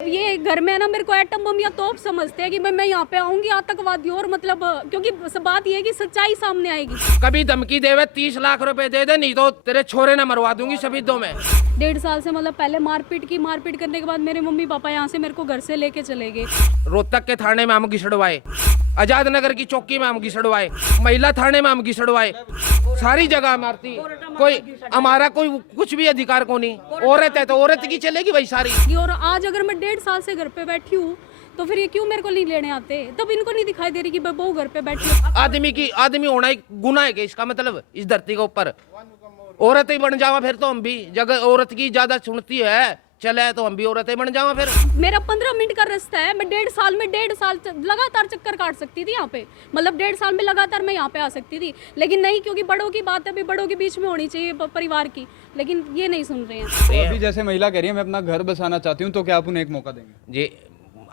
ये घर में है ना, मेरे को एटम बम या तोप समझते हैं कि मैं यहाँ पे आऊंगी आतंकवादी और मतलब क्योंकि बात ये है कि सच्चाई सामने आएगी। कभी धमकी देवे 30 लाख रुपए दे दे, नहीं तो तेरे छोरे ना मरवा दूंगी शहीदों में। 1.5 साल से मतलब पहले मारपीट करने के बाद मेरे मम्मी पापा यहाँ से मेरे को घर से लेके चले गए। रोहतक के थाने में हम घिसड़वाए, आजाद नगर की चौकी में हम घिसड़वाए, महिला थाने में हम घिसड़वाए, सारी जगह मारती। कोई हमारा कोई कुछ भी अधिकार को नहीं। औरत है तो औरत की चलेगी भाई सारी। और आज अगर मैं 1.5 साल से घर पे बैठी हूँ तो फिर ये क्यों मेरे को नहीं लेने आते? तब इनको नहीं दिखाई दे रही कि बहू घर पे बैठी है। आदमी होना एक गुनाह है, इसका मतलब इस धरती के ऊपर औरत ही बन जावा फिर तो हम भी। जगह औरत की ज्यादा सुनती है चले तो हम भी औरतें बन जावा फिर। मेरा 15 मिनट का रास्ता है, मैं 1.5 साल लगातार चक्कर काट सकती थी यहाँ पे। मतलब 1.5 साल में लगातार मैं यहाँ पे आ सकती थी, लेकिन नहीं, क्योंकि बड़ों की बात है, अभी बड़ों के बीच में होनी चाहिए परिवार की, लेकिन ये नहीं सुन रहे हैं। तो अभी जैसे महिला कह रही है मैं अपना घर बसाना चाहती हूँ, तो क्या आप उन्हें एक मौका देंगे? जी,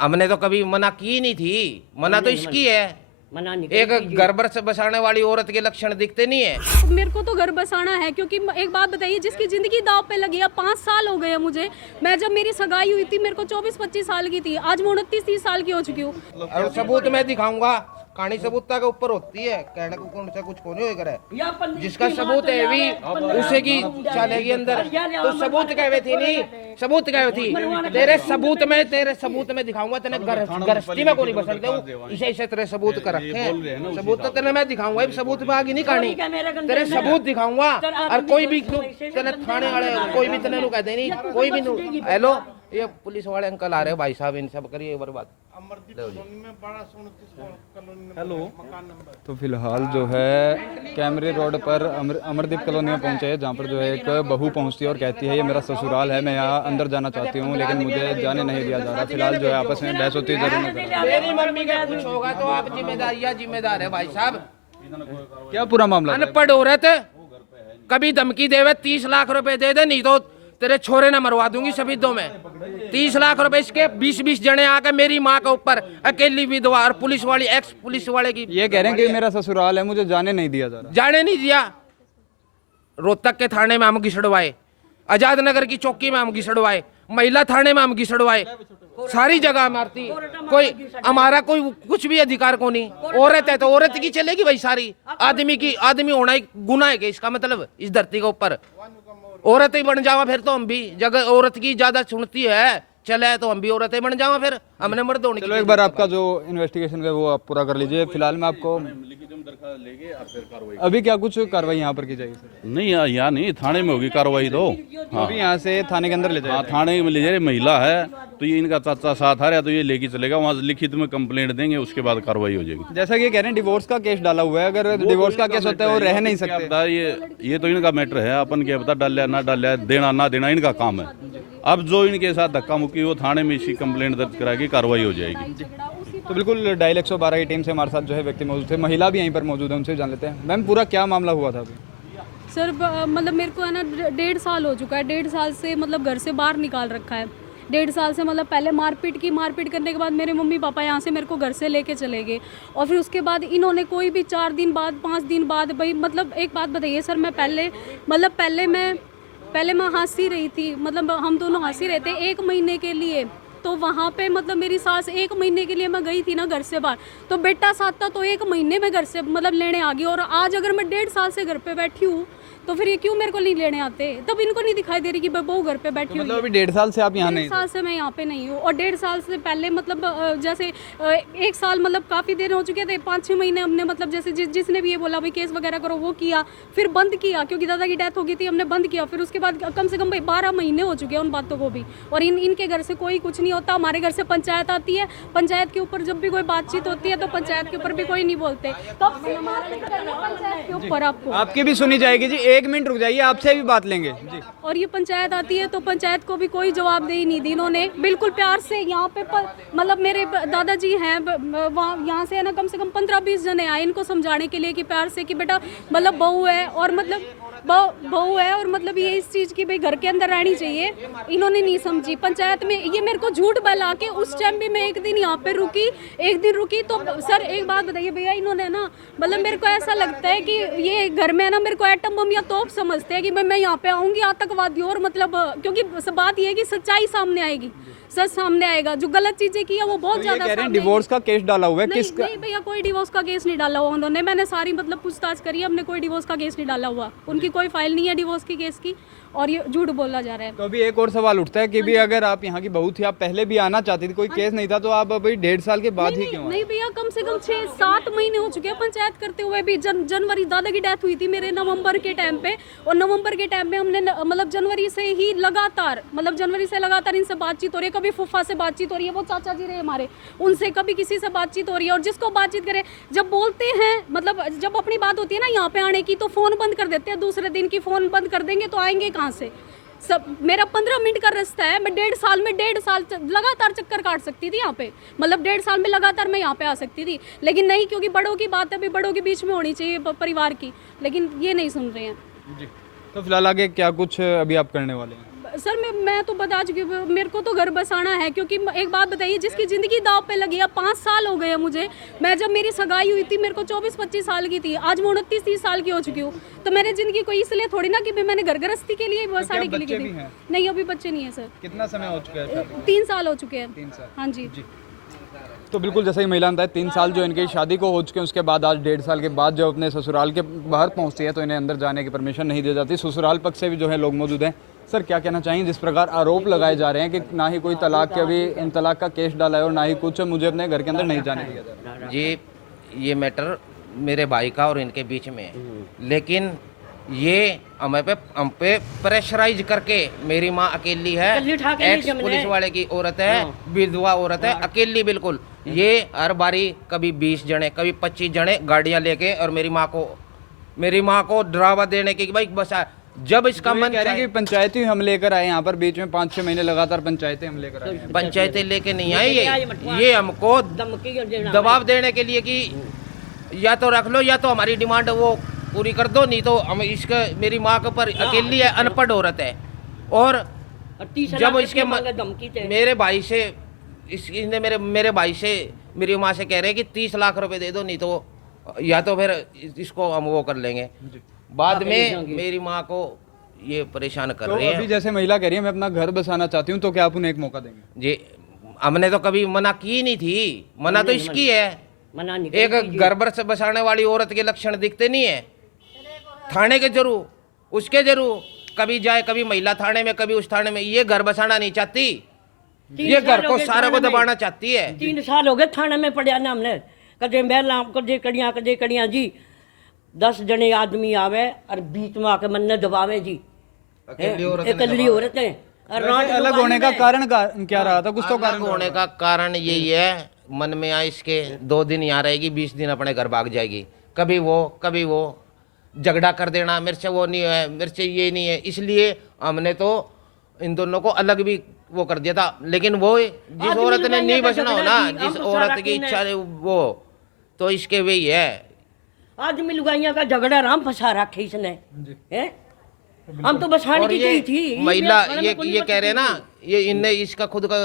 हमने तो कभी मना की नहीं थी, मना तो इसकी है। एक घर बसाने वाली औरत के लक्षण दिखते नहीं है। मेरे को तो घर बसाना है, क्योंकि एक बात बताइए, जिसकी जिंदगी दाव पे लगी है, 5 साल हो गए मुझे। मैं जब मेरी सगाई हुई थी मेरे को 24-25 साल की थी, आज मैं 29-30 साल की हो चुकी हूँ। और सबूत मैं दिखाऊंगा, कहानी सबूतता के ऊपर होती है, कहने को कौन सा कुछ को नहीं करे। जिसका सबूत है भी उसे की चलेगी अंदर। तो सबूत कहवे थी नहीं, सबूत कहवे थी तेरे सबूत में दिखाऊंगा। तेने गृहस्थी में को नहीं बसलते, इसे तेरे सबूत कर रखे हैं। सबूत तो तेने मैं दिखाऊंगा, सबूत पे आगे नहीं कहानी, तेरे सबूत दिखाऊंगा। और कोई भी तेने थाने वाले कोई भी तेने कह दे नहीं, कोई भी। हेलो, ये पुलिस वाले अंकल आ रहे हैं भाई साहब, इन सब करिए बर्बाद। हेलो, तो फिलहाल जो है कैमरे रोड पर अमरदीप कॉलोनी में पहुंचे हैं, जहां पर जो है एक बहू पहुंचती है और कहती है ये मेरा ससुराल है, मैं यहाँ अंदर जाना चाहती हूँ लेकिन मुझे जाने नहीं दिया जा रहा। फिलहाल जो है आपस में बहस होती है। जरूर मेरी मम्मी का कुछ होगा तो आप जिम्मेदार है भाई साहब। क्या पूरा मामला? अनपढ़ औरत कभी धमकी देवे 30 लाख रुपए दे दे, नहीं तो तेरे छोरे ना मरवा दूंगी शहीदों में। 30 लाख रुपए इसके 20-20 जने आके मेरी माँ के ऊपर अकेली विधवा और पुलिस वाली एक्स पुलिस वाले की ये कह रहे हैं कि मेरा ससुराल है, मुझे जाने नहीं दिया जा रहा। जाने नहीं दिया। रोहतक के थाने में हम घिसड़वाए, आजाद नगर की चौकी में हम घिसड़वाए, महिला थाने में हम घिसड़वाए, सारी जगह मारती। कोई हमारा कोई कुछ भी अधिकार को नहीं। औरत है तो औरत की चलेगी भाई सारी। आदमी होना एक गुनाह है, इसका मतलब इस धरती के ऊपर औरत ही बन जावा फिर तो हम भी। जगह औरत की ज्यादा सुनती है चले तो हम भी औरतें बन जावा फिर। हमने मर्द होने। चलो एक बार आपका जो इन्वेस्टिगेशन है वो आप पूरा कर लीजिए। फिलहाल मैं आपको अभी क्या कुछ कार्रवाई यहाँ पर की जाएगी सर? नहीं, यहाँ नहीं, थाने में होगी कार्रवाई तो। हाँ, अभी यहाँ से थाने के अंदर ले जाए। हाँ, थाने में ले जाए। महिला है तो ये इनका चाचा साथ आ रहा है तो ये लेके चलेगा, वहाँ लिखित में कंप्लेंट देंगे, उसके बाद कार्रवाई हो जाएगी। जैसा कि ये कह रहे हैं डिवोर्स का केस डाला हुआ है, अगर डिवोर्स का केस होता है वो रह नहीं सकते। ये तो इनका मैटर है, अपन क्या पता डाल ना डाल, देना ना देना इनका काम है। अब जो इनके साथ धक्का मुक्की वो थाने में इसकी कंप्लेंट दर्ज कराएगी, कार्रवाई हो जाएगी। तो बिल्कुल डायल 112 की टीम से हमारे साथ जो है व्यक्ति मौजूद थे, महिला भी यहीं पर मौजूद है, उनसे जान लेते हैं। मैम पूरा क्या मामला हुआ था अभी? सर मतलब मेरे को है ना 1.5 साल हो चुका है, 1.5 साल से मतलब घर से बाहर निकाल रखा है। 1.5 साल से मतलब पहले मारपीट करने के बाद मेरे मम्मी पापा यहाँ से मेरे को घर से लेके चले गए, और फिर उसके बाद इन्होंने कोई भी 4 दिन बाद 5 दिन बाद भाई मतलब एक बात बताइए सर, मैं पहले मैं हंसी रही थी, मतलब हम दोनों हंसी रहे थे 1 महीने के लिए। तो वहाँ पे मतलब मेरी सास 1 महीने के लिए मैं गई थी ना घर से बाहर, तो बेटा साथ था तो 1 महीने में घर से मतलब लेने आ गई। और आज अगर मैं 1.5 साल से घर पे बैठी हूँ तो फिर ये क्यों मेरे को नहीं लेने आते? तब इनको नहीं दिखाई दे रही कि बहू घर पे बैठी हुई है। अभी 1.5 साल से आप यहाँ नहीं? 1.5 साल से मैं यहाँ पे नहीं हूँ, और 1.5 साल से पहले मतलब जैसे 1 साल मतलब काफ़ी देर हो चुके थे, 5-6 महीने हमने मतलब जैसे जिसने भी ये बोला भाई केस वगैरह करो वो किया, फिर बंद किया क्योंकि दादा की डेथ हो गई थी, हमने बंद किया। फिर उसके बाद कम से कम भाई 12 महीने हो चुके हैं उन बातों को भी, और इनके घर से कोई कुछ नहीं होता। हमारे घर से पंचायत आती है, पंचायत के ऊपर जब भी कोई बातचीत होती है तो पंचायत के ऊपर भी कोई नहीं बोलते। कब से पंचायत के ऊपर आपकी भी सुनी जाएगी जी, 1 मिनट रुक जाइए, आपसे भी बात लेंगे जी। और ये पंचायत आती है तो पंचायत को भी कोई जवाबदेही नहीं दी इन्होंने। बिल्कुल प्यार से यहाँ पे मतलब मेरे दादाजी हैं वहाँ, यहाँ से है ना कम से कम 15-20 जने आए इनको समझाने के लिए कि प्यार से कि बेटा मतलब बहू है, और मतलब बहू है, और मतलब ये इस चीज़ की भाई घर के अंदर रहनी चाहिए। इन्होंने नहीं समझी पंचायत में, ये मेरे को झूठ बहला के उस टाइम भी मैं एक दिन यहाँ पे रुकी, तो सर एक बात बताइए भैया, इन्होंने ना मतलब मेरे को ऐसा लगता है कि ये घर में है ना मेरे को एटम बम या तोप समझते हैं कि मैं यहाँ पे आऊँगी आतंकवादी और मतलब क्योंकि बात ये है कि सच्चाई सामने आएगी। सच सामने आएगा। जो गलत चीजें की है वो बहुत तो ये ज्यादा कह रहे हैं सामने डिवोर्स का केस डाला हुआ है, नहीं, किसका? नहीं भैया, कोई डिवोर्स का केस नहीं डाला हुआ उन्होंने। मैंने सारी मतलब पूछताछ करी है, हमने कोई डिवोर्स का केस नहीं डाला हुआ। उनकी कोई फाइल नहीं है डिवोर्स की केस की, और ये झूठ बोला जा रहा है। तो अभी एक और सवाल उठता है कि भी अगर आप यहाँ की बहू थी, आप पहले भी आना चाहती थी, कोई केस नहीं था, तो आप अभी 1.5 साल के बाद ही क्यों आए? नहीं भैया, कम से कम 6-7 महीने हो चुके हैं पंचायत करते हुए भी। जनवरी दादा की डेथ हुई थी मेरे नवंबर के टाइम पे, और नवंबर के टाइम पे हमने मतलब जनवरी से ही लगातार, मतलब जनवरी से लगातार इनसे बातचीत हो रही है। कभी फूफा से बातचीत हो रही है, वो चाचा जी रहे हमारे, उनसे कभी किसी से बातचीत हो रही है। और जिसको बातचीत करे, जब बोलते हैं मतलब जब अपनी बात होती है ना यहाँ पे आने की, तो फ़ोन बंद कर देते हैं। दूसरे दिन की फ़ोन बंद कर देंगे तो आएंगे कहाँ से? सब मेरा 15 मिनट का रास्ता है, मैं 1.5 साल लगातार चक्कर काट सकती थी यहाँ पे। मतलब 1.5 साल में लगातार मैं यहाँ पे आ सकती थी, लेकिन नहीं, क्योंकि बड़ों की बात है, अभी बड़ों के बीच में होनी चाहिए परिवार की, लेकिन ये नहीं सुन रहे हैं। जी, तो फिलहाल आगे क्या कुछ अभी आप करने वाले हैं? सर मैं तो बता चुकी हूँ, मेरे को तो घर बसाना है। क्योंकि एक बात बताइए, जिसकी ज़िंदगी दाव पे लगी है, 5 साल हो गए हैं मुझे। मैं जब मेरी सगाई हुई थी मेरे को 24-25 साल की थी, आज मैं 29-30 साल की हो चुकी हूँ। तो मैंने ज़िंदगी को इसलिए थोड़ी ना कि मैंने घर गृहस्थी के लिए बसाने के लिए की थी। नहीं, अभी बच्चे नहीं है सर। कितना समय हो चुका है? 3 साल हो चुके हैं। 3 साल। हाँ जी। तो बिल्कुल जैसे ही महिला बताया, 3 साल जो इनकी शादी को हो चुके हैं, उसके बाद आज 1.5 साल के बाद जब अपने ससुराल के बाहर पहुंचती है तो इन्हें अंदर जाने की परमिशन नहीं दी जाती। ससुराल पक्ष से भी जो है लोग मौजूद हैं। सर, क्या कहना चाहिए? जिस प्रकार आरोप लगाए जा रहे हैं कि ना ही कोई तलाक के अभी इन तलाक का केस डाला है और ना ही कुछ, मुझे अपने घर के अंदर नहीं जाने दिया जा रहा। ये मैटर मेरे भाई का और इनके बीच में है, लेकिन ये हम पे प्रेशराइज करके, मेरी माँ अकेली है, एक्स पुलिस वाले की औरत है, विधवा औरत है, अकेली बिल्कुल। ये हर बारी कभी 20 जने, कभी 25 जने गाड़ियां लेके और मेरी माँ को डरावा देने की, भाई बस जब इसका मन कह रहे हैं कि पंचायती हम लेकर आए यहाँ पर, बीच में 5-6 महीने लगातार पंचायतें हम लेकर आए। पंचायतें लेके नहीं आई, ये हमको दबाव देने के लिए कि या तो रख लो या तो हमारी डिमांड वो पूरी कर दो, नहीं तो हम इसका, मेरी माँ के ऊपर अकेली है, अनपढ़ औरत है। और जब इसके मेरे भाई से इसने मेरे भाई से मेरी माँ से कह रहे हैं कि 30 लाख रुपए दे दो, नहीं तो या तो फिर इसको हम वो कर लेंगे। बाद में मेरी माँ को ये परेशान कर तो रही है। अभी जैसे महिला कह रही है मैं अपना घर बसाना चाहती हूँ, तो क्या आप उन्हें एक मौका देंगे? जी, हमने तो कभी मना की नहीं थी, मना तो इसकी है। एक घर से बसाने वाली औरत के लक्षण दिखते नहीं है, थाने के जरूर, उसके जरूर कभी जाए, कभी महिला थाने में, कभी उस थाने में। ये घर बसाना नहीं चाहती, ये घर को सारा को दबाना चाहती है। 3 साल हो गए थाने में पड़िया ना हमने, कदे महला कदे कड़ियाँ जी। 10 जने आदमी आवे और बीच में आके मन दबावे जी। अकेली औरत है। अलग होने का कारण क्या रहा था? कुछ तो कारण होने का कारण यही है, मन में आए इसके 2 दिन यहाँ रहेगी, 20 दिन अपने घर भाग जाएगी। कभी वो झगड़ा कर देना, मेरे से वो नहीं है, मेरे से ये नहीं है। इसलिए हमने तो इन दोनों को अलग भी वो कर दिया था। लेकिन वो जिस औरत ने नहीं बसना हो ना, जिस औरत की इच्छा है वो, तो इसके वही है। आदमी लुगाइया का झगड़ा राम फंसा रखे इसने, हैं? हम तो बसाने की गई थी। महिला ये कह रहे ना, ये इनने इसका खुद का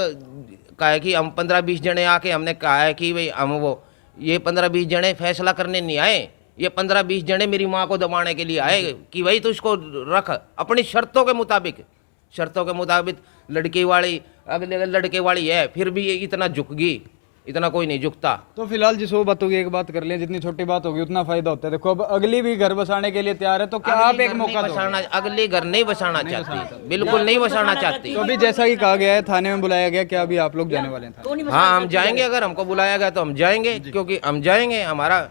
कहा है कि हम 15-20 जने आके हमने कहा है कि भाई हम वो, ये 15-20 जने फैसला करने नहीं आए, ये 15-20 जने मेरी माँ को दबाने के लिए आए कि भाई तो इसको रख अपनी शर्तों के मुताबिक। लड़की वाली अगले लड़के वाली है, फिर भी ये इतना झुक गई, इतना कोई नहीं झुकता। तो फिलहाल जिस वो बात होगी, एक बात कर लें, जितनी छोटी बात होगी उतना फायदा होता है। देखो अब अगली भी घर बसाने के लिए तैयार है, तो क्या आप एक मौका दो? अगली घर नहीं बसाना चाहती, बिल्कुल नहीं बसाना चाहती। तो अभी जैसा कि कहा गया है, थाने में बुलाया गया, क्या अभी आप लोग जाने वाले हैं? हाँ, हम जाएंगे, अगर हमको बुलाया गया तो हम जाएंगे, क्योंकि हम जाएंगे। हमारा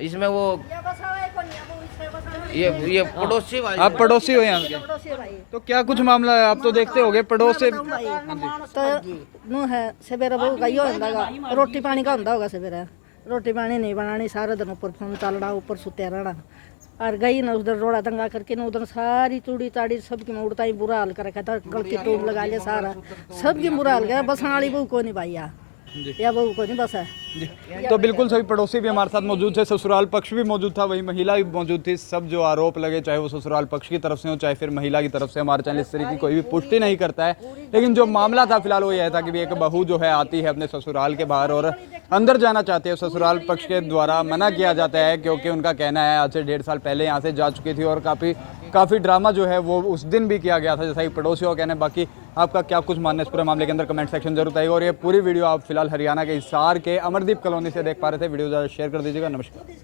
इसमें वो ये पड़ोसी वाले, आप पड़ोसी हो यहाँ के, तो क्या कुछ मामला है? आप तो देखते होगे पड़ोस से। तो नू है सवेरे बहू का यो होंदा, रोटी पानी का होंदा होगा। सवेरे रोटी पानी नहीं बनानी, सारा दिन ऊपर फोन चलना, ऊपर सुत्या रहना। और गई ना उधर रोड़ा दंगा करके ना, उधर सारी चूड़ी चाड़ी सबकी में उड़ता ही बुरा हाल कर रखा था, गलती टूट लगा लिया सारा, सबकी बुरा हाल गया। बसने वाली बहू को नहीं भाई या बहू को नहीं बसा है। तो बिल्कुल सभी पड़ोसी भी हमारे साथ मौजूद थे, ससुराल पक्ष भी मौजूद था, वही महिला भी मौजूद थी। सब जो आरोप लगे, चाहे वो ससुराल पक्ष की तरफ से हो, चाहे फिर महिला की तरफ से, हमारे चैनल इस तरह की कोई भी पुष्टि नहीं करता है। लेकिन जो मामला था फिलहाल वो यह था कि एक बहू जो है आती है अपने ससुराल के बाहर और अंदर जाना चाहती है, ससुराल पक्ष के द्वारा मना किया जाता है, क्योंकि उनका कहना है आज से 1.5 साल पहले यहाँ से जा चुकी थी और काफ़ी ड्रामा जो है वो उस दिन भी किया गया था, जैसा कि पड़ोसियों का कहना है। बाकी आपका क्या कुछ मानना है इस पूरे मामले के अंदर, कमेंट सेक्शन जरूर बताइएगा। और ये पूरी वीडियो आप फिलहाल हरियाणा के हिसार के अमरदीप कॉलोनी से देख पा रहे थे। वीडियो ज़्यादा शेयर कर दीजिएगा। नमस्कार।